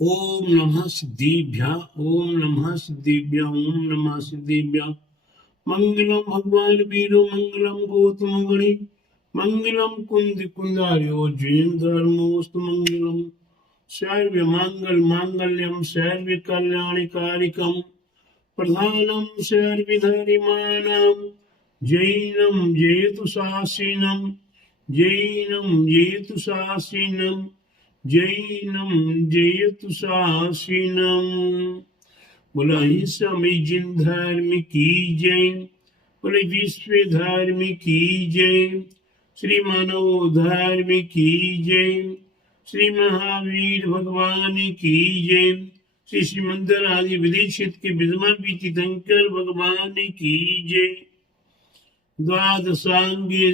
ओम नमः सिद्धिभ्या ओम नमः सिद्धिभ्या ओम नमः सिद्धिभ्या मंगलम भगवान वीरो मंगलम गौतम गणि मंगलम कुंद कुंदार्यो जैन धर्मोस्तु मंगलम सर्व मंगल मांगल्यम सर्व कल्याणकारिकम प्रधानम सर्वधर्माणां जैनम जयतु शासीनम जैनम जयतु शासीनम जैनम जयतु शासीनम। बोला ही समय जिन धर्म की जय, बोले विश्व धर्म की जय, श्री मानव धर्म की जय, श्री महावीर भगवान की जय, श्री श्रीमंदर आदि विदेशित के विद्वान तीर्थंकर भगवान की जय, द्वादशांगी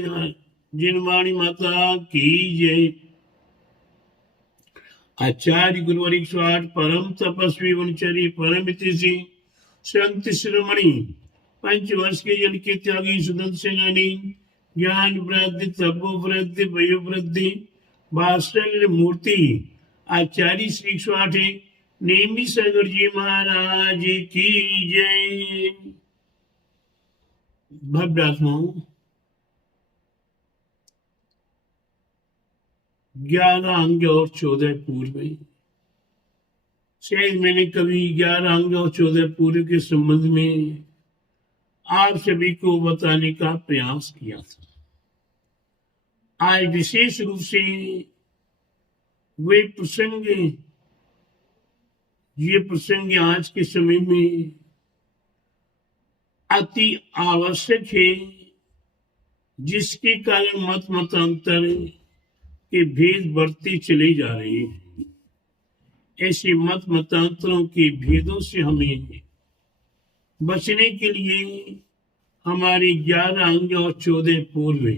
जिनवाणी माता की जय। आचार्य गुरुवर 108 परम तपस्वी वनचरी परम हितैषी संत शिरोमणि पंचवर्ष के जन के त्यागी सुदंत सेनानी ज्ञान वृद्धि तपो वृद्धि वयो वृद्धि वात्सल्य मूर्ति आचार्य श्री 108 नेमी सागर जी महाराज की जय। भव्यात्माओं 11 अंग और 14 पूर्व शायद मैंने कभी 11 अंग और 14 पूर्व के संबंध में आप सभी को बताने का प्रयास किया था। आज विशेष रूप से वे प्रसंग, ये प्रसंग आज के समय में अति आवश्यक है, जिसके कारण मत मतांतर के भेद बढ़ते चले जा रहे हैं। ऐसे मत मतांतरों के भेदों से हमें बचने के लिए हमारे 11 अंग और 14 पूर्व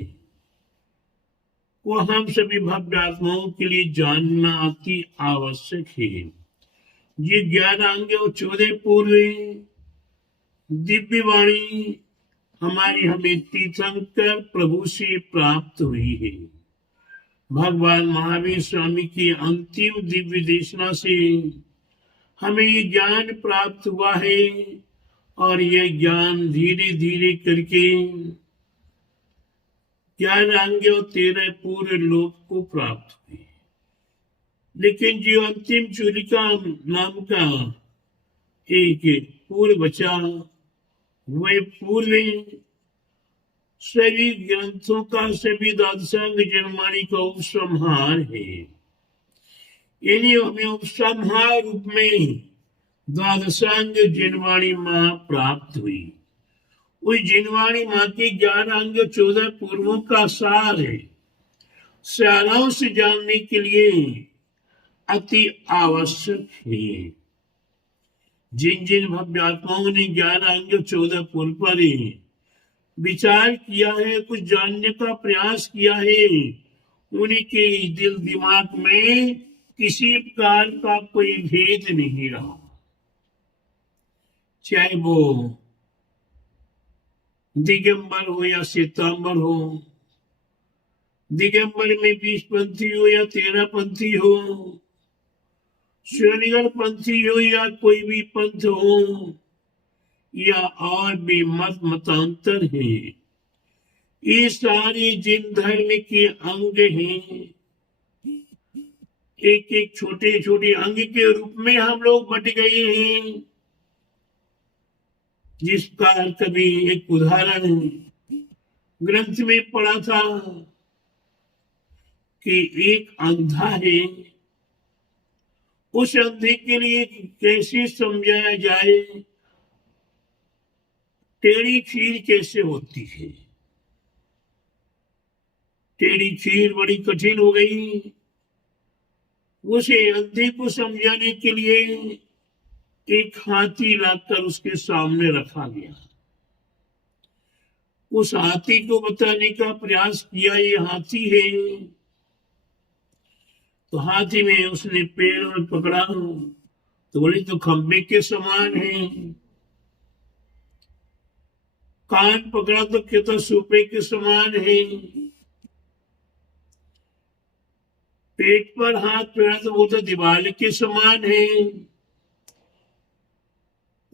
को हम सभी भव्य आत्माओं के लिए जानना अति आवश्यक है। ये 11 अंग और 14 पूर्व दिव्य वाणी हमारी हमें तीर्थंकर प्रभु से प्राप्त हुई है। भगवान महावीर स्वामी की अंतिम दिव्य देशना से हमें ये ज्ञान प्राप्त हुआ है और यह ज्ञान धीरे धीरे करके 11 अंग और 13 पूर्व लोक को प्राप्त हुए। लेकिन जो अंतिम चूलिका नाम का एक पूर्व बचा, वह पूर्व सभी ग्रंथों का, सभी द्वादशांग जनवाणी का उपसंहार है। यानी हमें उपसंहार रूप में द्वादशांग जनवाणी माँ प्राप्त हुई। उस जनवाणी माँ के 11 अंग 14 पूर्वों का सार है। सारांश जानने के लिए अति आवश्यक है। जिन जिन भव्य आत्माओं ने 11 अंग 14 पूर्व पर विचार किया है, कुछ जानने का प्रयास किया है, उन्हीं के दिल दिमाग में किसी प्रकार का कोई भेद नहीं रहा। चाहे वो दिगंबर हो या श्वेतांबर हो, दिगंबर में 20 पंथी हो या 13 पंथी हो, श्रेणीगढ़ पंथी हो या कोई भी पंथ हो, या और भी मत मतांतर है, ये सारे जिन धर्म के अंग हैं, एक एक छोटे छोटे अंग के रूप में हम लोग बट गए हैं। जिसका कभी एक उदाहरण ग्रंथ में पढ़ा था कि एक अंधा है, उस अंधे के लिए कैसे समझाया जाए टेढ़ी खीर कैसे होती है। टेढ़ी खीर बड़ी कठिन हो गई। उसे अंधे को समझाने के लिए एक हाथी लाकर उसके सामने रखा गया। उस हाथी को बताने का प्रयास किया, ये हाथी है। तो हाथी में उसने पैर में पकड़ा, तो बोले तो खंबे के समान है। कान पकड़ा तो कहता सूपे के समान है। पेट पर हाथ फेरा तो वो तो दीवार के समान है,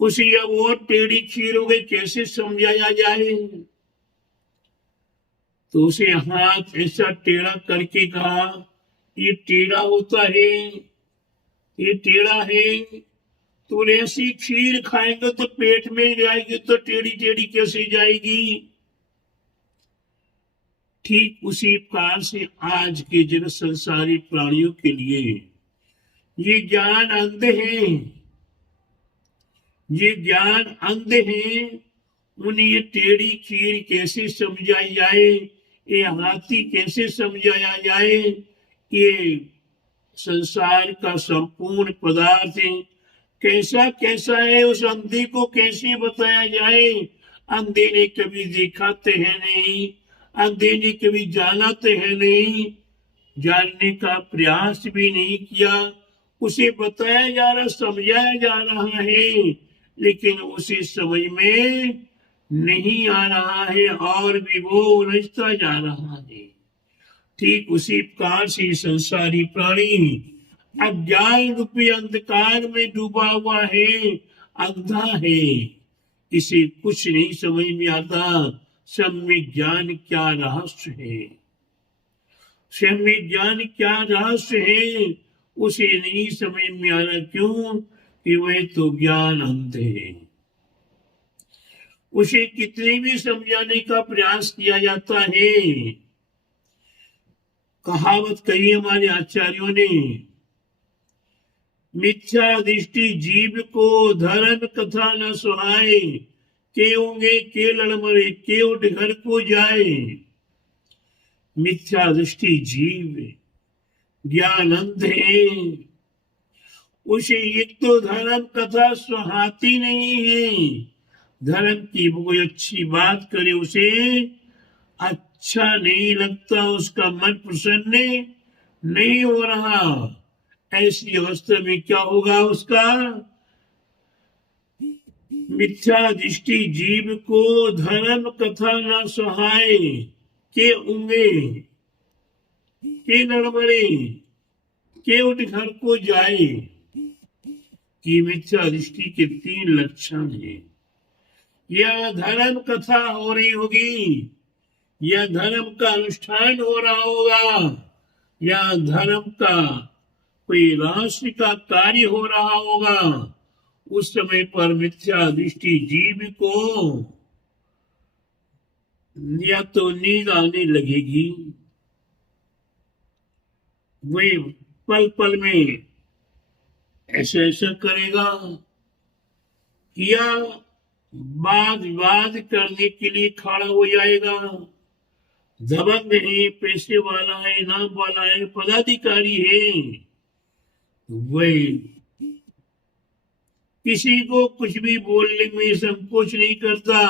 उसे अब और टेढ़ी खीर हो गई, कैसे समझाया जाए। तो उसे हाथ ऐसा टेढ़ा करके कहा, ये टेढ़ा होता है, ये टेढ़ा है, तो ऐसी खीर खाएंगे तो पेट में जाएगी तो टेढ़ी टेढ़ी कैसे जाएगी। ठीक उसी प्रकार से आज के जन संसारी प्राणियों के लिए ये ज्ञान अंध है, ये ज्ञान अंध है। उन्हें ये टेढ़ी खीर कैसे समझाई जाए, ये हाथी कैसे समझाया जाए, ये संसार का संपूर्ण पदार्थ है कैसा कैसा है, उस अंधे को कैसे बताया जाए। अंधे ने कभी देखा तो है नहीं, अंधे ने कभी जाना तो है नहीं, जानने का प्रयास भी नहीं किया, उसे बताया जा रहा, समझाया जा रहा है, लेकिन उसे समझ में नहीं आ रहा है और भी वो उलझता जा रहा है। ठीक उसी प्रकार से संसारी प्राणी अज्ञान रूपी अंधकार में डूबा हुआ है, अंधा है, इसे कुछ नहीं समझ में आता। सम्यक ज्ञान क्या रहस्य है, सम्यक ज्ञान क्या रहस्य है, उसे नहीं समझ में आ रहा। क्यों कि वह तो ज्ञान अंध है। उसे कितने भी समझाने का प्रयास किया जाता है। कहावत कही हमारे आचार्यों ने, मिथ्या दृष्टि जीव को धर्म कथा न सुहाए, के होंगे के लड़मरे के उठ घर को जाए। मिथ्या दृष्टि जीव ज्ञान अंध है, उसे एक तो धर्म कथा सुहाती नहीं है, धर्म की कोई अच्छी बात करे उसे अच्छा नहीं लगता, उसका मन प्रसन्न नहीं हो रहा। ऐसी अवस्था में क्या होगा उसका, मिथ्या दृष्टि जीव को धर्म कथा न सुहाए, के उंगे के नड़बड़े के उठ घर को जाए। कि मिथ्या दृष्टि के 3 लक्षण है। या धर्म कथा हो रही होगी, या धर्म का अनुष्ठान हो रहा होगा, या धर्म का कोई राष्ट्र का कार्य हो रहा होगा, उस समय पर मिथ्या दृष्टि जीव को या तो नींद आने लगेगी, वे पल पल में ऐसा ऐसा करेगा, या वाद विवाद करने के लिए खड़ा हो जाएगा। दबंग है, पैसे वाला है, नाम वाला है, पदाधिकारी है, वही किसी को कुछ भी बोलने में संकोच नहीं करता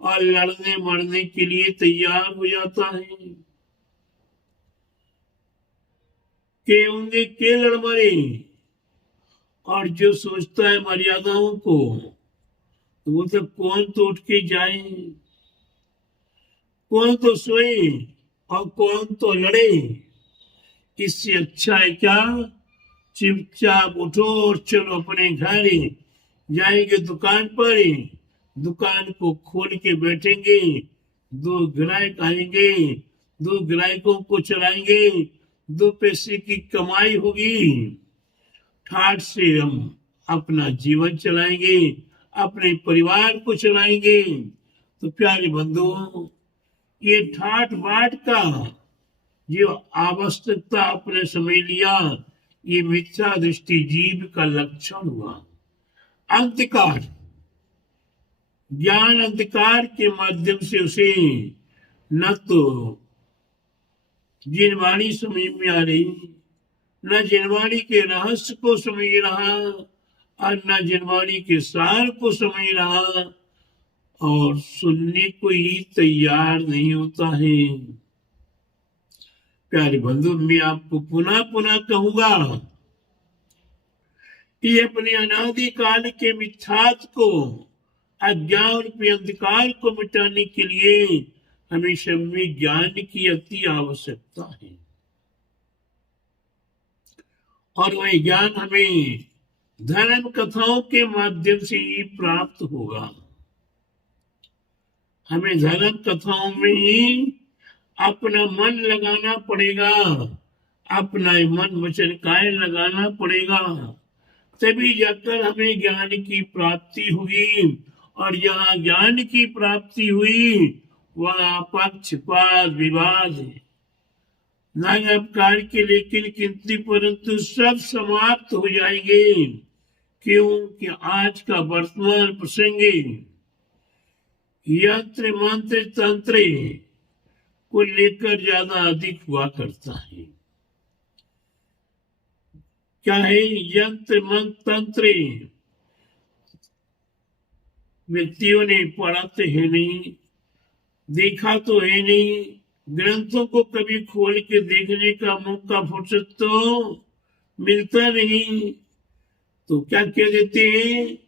और लड़ने मरने के लिए तैयार हो जाता है। के होंगे के लड़ मरे। और जो सोचता है मर्यादाओं को, तो वो सब कौन तो उठ के जाए, कौन तो सोए और कौन तो लड़े। इससे अच्छा है क्या, चुपचाप उठो और चलो अपने घर। जाएंगे दुकान पर, दुकान को खोल के बैठेंगे, 2 ग्राहक आएंगे, 2 ग्राहकों को चलाएंगे, 2 पैसे की कमाई होगी, ठाठ से हम अपना जीवन चलाएंगे, अपने परिवार को चलाएंगे। तो प्यारे बंधुओं, ये ठाठ बाट का जो आवश्यकता आपने समझ लिया, ये मिथ्या दृष्टि जीव का लक्षण हुआ। अंधकार, ज्ञान अंधकार के माध्यम से उसे न तो जिनवाणी समझ में आ रही, न जिनवाणी के रहस्य को समझ रहा और न जिनवाणी के सार को समझ रहा, और सुनने को ही तैयार नहीं होता है। प्यारे बंधु, मैं आपको पुनः पुनः कहूंगा कि अपने अनादि काल के मिथ्यात्व को, अज्ञान रूपी अंधकार को मिटाने के लिए हमें सम्यक ज्ञान की अति आवश्यकता है। और वह ज्ञान हमें धर्म कथाओं के माध्यम से ही प्राप्त होगा। हमें धर्म कथाओं में ही अपना मन लगाना पड़ेगा, अपना मन वचन काय लगाना पड़ेगा, तभी जाकर हमें ज्ञान की प्राप्ति होगी। और जहाँ ज्ञान की प्राप्ति हुई वहाँ पक्षपात विवाद नागपकार के लेकिन किंतु परंतु सब समाप्त हो जाएंगे। क्योंकि आज का वर्तमान प्रसंग यंत्र मंत्र तंत्र को लेकर ज्यादा अधिक हुआ करता है। क्या है यंत्र मंत्र तंत्र? व्यक्तियों ने पढ़ा तो है नहीं, देखा तो है नहीं, ग्रंथों को कभी खोल के देखने का मौका फुर्सत तो मिलता नहीं। तो क्या कह देते हैं,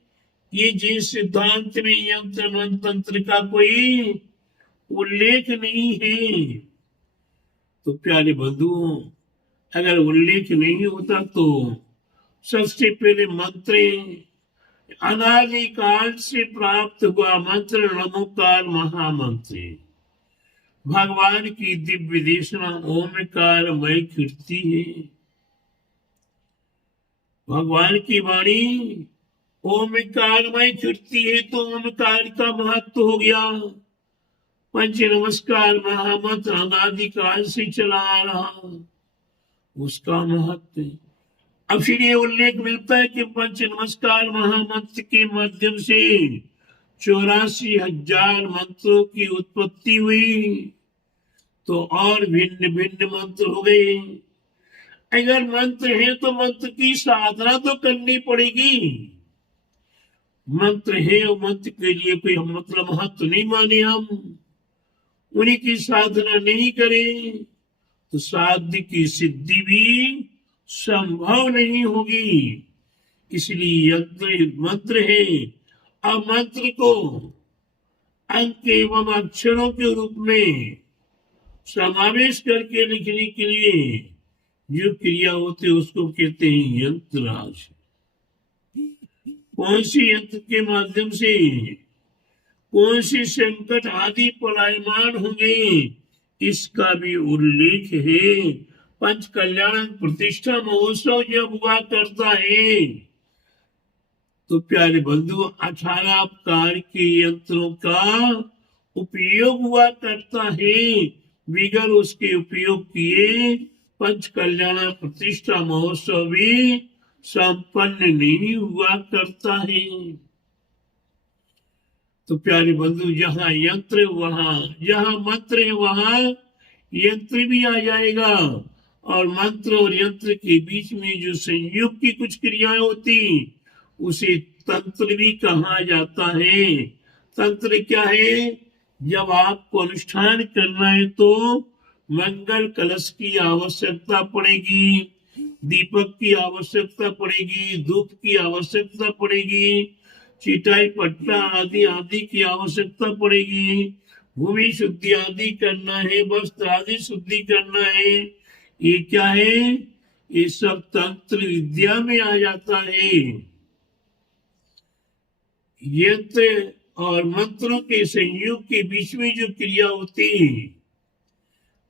ये जिस सिद्धांत में यंत्र मंत्र तंत्र का कोई उल्लेख नहीं है। तो प्यारे बंधुओं, अगर उल्लेख नहीं होता तो सबसे पहले मंत्र अनादिकाल से प्राप्त हुआ मंत्र नमोकार महामंत्र, भगवान की दिव्य देशना ओमकारमय कीर्ति है। भगवान की वाणी ओमकारमय कीर्ति है, तो ओमकार का महत्व हो गया। पंच नमस्कार महामंत्र अनादिकाल से चला आ रहा, उसका महत्व। अब फिर ये उल्लेख मिलता है कि पंच नमस्कार महामंत्र के माध्यम से 84,000 मंत्रों की उत्पत्ति हुई, तो और भिन्न भिन्न मंत्र हो गए। अगर मंत्र है तो मंत्र की साधना तो करनी पड़ेगी। मंत्र है और मंत्र के लिए कोई हम मतलब महत्व नहीं माने, हम उन्हीं की साधना नहीं करें तो साध्य की सिद्धि भी संभव नहीं होगी। इसलिए यंत्र मंत्र है। अब मंत्र को अंक एवं अक्षरों के रूप में समावेश करके लिखने के लिए जो क्रिया होती है उसको कहते हैं यंत्रराज। कौन सी यंत्र के माध्यम से कौन से संकट आदि पलायमान होंगे, इसका भी उल्लेख है। पंच कल्याण प्रतिष्ठा महोत्सव जब हुआ करता है तो प्यारे बंधु 18 प्रकार के यंत्रों का उपयोग हुआ करता है। बिगर उसके उपयोग किए पंच कल्याण प्रतिष्ठा महोत्सव भी संपन्न नहीं हुआ करता है। तो प्यारे बंधु, जहाँ यंत्र वहां, जहाँ मंत्र है वहां यंत्र भी आ जाएगा। और मंत्र और यंत्र के बीच में जो संयोग की कुछ क्रियाएं होती उसे तंत्र भी कहा जाता है। तंत्र क्या है? जब आपको अनुष्ठान करना है तो मंगल कलश की आवश्यकता पड़ेगी, दीपक की आवश्यकता पड़ेगी, धूप की आवश्यकता पड़ेगी, चिटाई पट्टा आदि आदि की आवश्यकता पड़ेगी, भूमि शुद्धि आदि करना है, वस्त्र आदि शुद्धि करना है। ये क्या है? ये सब तंत्र विद्या में आ जाता है। यंत्र और मंत्रों के संयोग के बीच में जो क्रिया होती है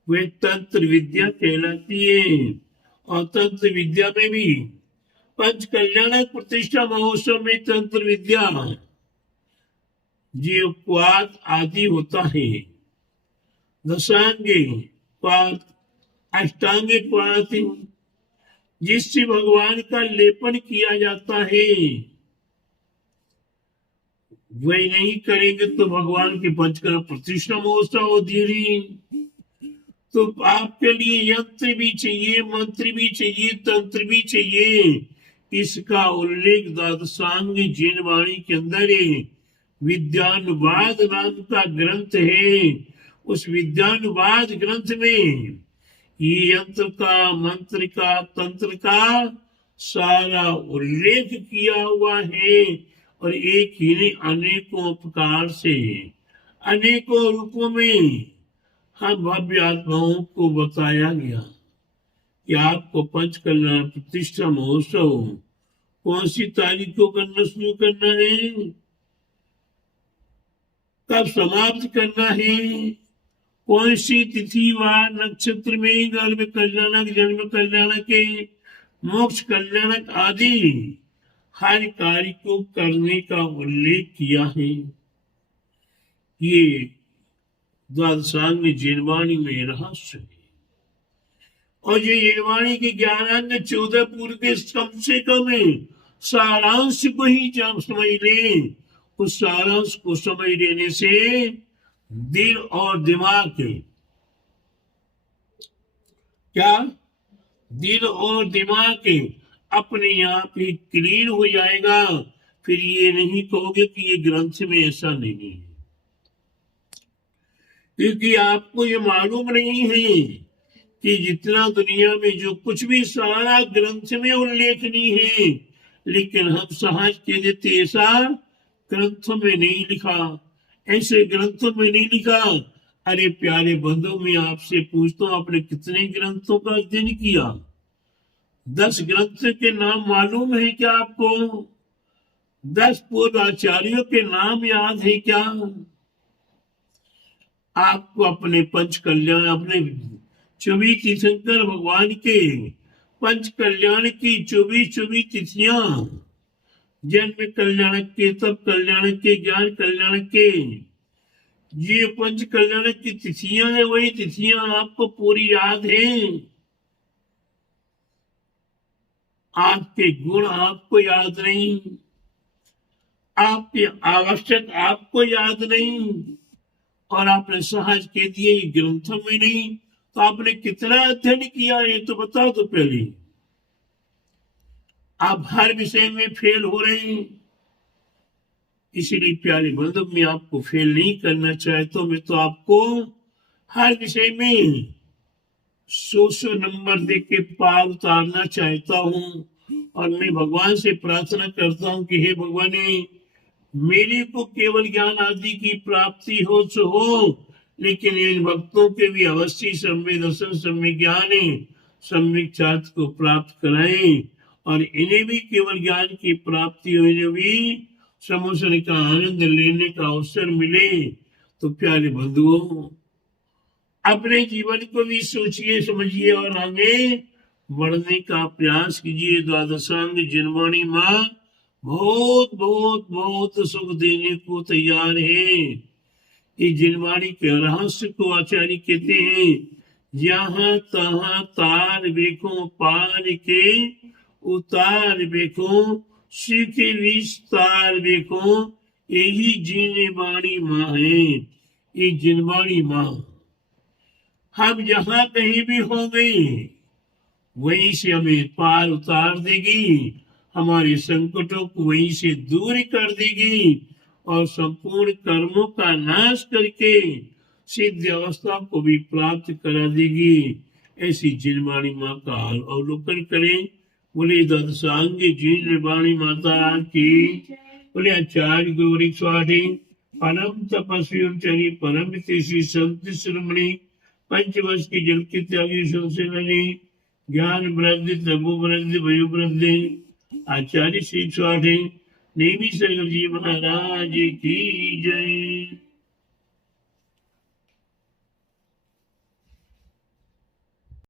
वे तंत्र विद्या कहलाती है। और तंत्र विद्या में भी पंच कल्याण प्रतिष्ठा महोत्सव में तंत्र विद्या जीवपात आदि होता है, दशांगे पात, अष्टांगिक पात, जिससे भगवान का लेपन किया जाता है। वही नहीं करेंगे तो भगवान के पंचकर्म प्रतिष्ठा महोत्सव होती रही। तो आपके लिए यंत्र भी चाहिए, मंत्र भी चाहिए, तंत्र भी चाहिए। इसका उल्लेख द्वादशांग जिनवाणी के अंदर है। विद्यानुवाद नाम का ग्रंथ है। उस विद्यानुवाद ग्रंथ में ये यंत्र का, मंत्र का, तंत्र का सारा उल्लेख किया हुआ है। और एक ही नहीं, अनेकों प्रकार से, अनेकों रूपों में हम भव्य आत्माओं को बताया गया। कि आपको पंच कल्याण प्रतिष्ठा महोत्सव कौन सी तारीख को करना शुरू करना है, कब समाप्त करना है, कौन सी तिथि वार नक्षत्र में गर्भ कल्याणक, जन्म कल्याणक के, मोक्ष कल्याणक आदि हर कार्य को करने का उल्लेख किया है। ये द्वादशांग जिनवाणी में रहस्य है। और ये जिनवाणी के 11 14 पूर्व के कम से कम सारांश को ही जब समझ लें, उस सारांश को समझ लेने से दिल और दिमाग क्या, दिल और दिमाग अपने आप ही क्लीन हो जाएगा। फिर ये नहीं कहोगे कि ये ग्रंथ में ऐसा नहीं है, क्योंकि आपको ये मालूम नहीं है कि जितना दुनिया में जो कुछ भी सारा ग्रंथ में उल्लेखनीय है, लेकिन हम सहज के देते ऐसा ग्रंथों में नहीं लिखा, ऐसे ग्रंथों में नहीं लिखा। अरे प्यारे बंधु, मैं आपसे पूछता हूँ, आपने कितने ग्रंथों का अध्ययन किया? 10 ग्रंथ के नाम मालूम है क्या आपको? 10 पूर्व आचार्यों के नाम याद है क्या? आपको अपने पंच कल्याण, अपने 24 तीर्थंकर भगवान के पंच कल्याण की 24 तिथियां, जन्म कल्याणक के, तप कल्याणक के, ज्ञान कल्याणक के, ये पंच कल्याणक की तिथियां है, वही तिथियां आपको पूरी याद है। आपके गुण आपको याद नहीं, आपके आवश्यक आपको याद नहीं, और आपने सहज के दिए ग्रंथों में नहीं, तो आपने कितना अध्ययन किया ये तो बताओ। तो पहले आप हर विषय में फेल हो रहे हैं। इसलिए प्यारे बंधु, मैं आपको फेल नहीं करना चाहता हूं, मैं तो आपको हर विषय में 100 नंबर दे के पार उतारना चाहता हूं। और मैं भगवान से प्रार्थना करता हूं कि हे भगवान, मेरे को केवल ज्ञान आदि की प्राप्ति हो सो हो, लेकिन इन भक्तों के भी अवश्य सम्यक दर्शन, सम्यक ज्ञान, सम्यक छात्र को प्राप्त कराएं, और इन्हें भी केवल ज्ञान की प्राप्ति हो, इन्हें भी समोसन का आनंद लेने का अवसर मिले। तो प्यारे बंधुओं, अपने जीवन को भी सोचिए, समझिए और आगे बढ़ने का प्रयास कीजिए। द्वादशांग जिनवाणी माँ बहुत बहुत बहुत सुख देने को तैयार है। इस जिनवाणी के रहस्य को आचार्य कहते हैं, यहाँ तहाँ तार देखो, पार के उतार देखो, सीखे विस्तार देखो, यही जिनवाणी माँ है। ये जिनवाणी माँ हम जहां कहीं भी हो गई, वहीं से हमें पार उतार देगी, हमारे संकटों को वहीं से दूर कर देगी, और संपूर्ण कर्मों का नाश करके सिद्ध अवस्था को भी प्राप्त करा देगी। ऐसी जिनवाणी माँ का अवलोकन करें। बोले द्वादशांग जिनवाणी माता की, बोले आचार्य गौरी स्वामी परम तपस्वी चरी परम तेजी संत श्रमणी पंचवर्ष की जल की त्यागी संसेवनी ज्ञान वृद्धि तपो वृद्धि वयु वृद्धि आचार्य श्री स्वामी नेमी सरगुरु जी महाराज की जय।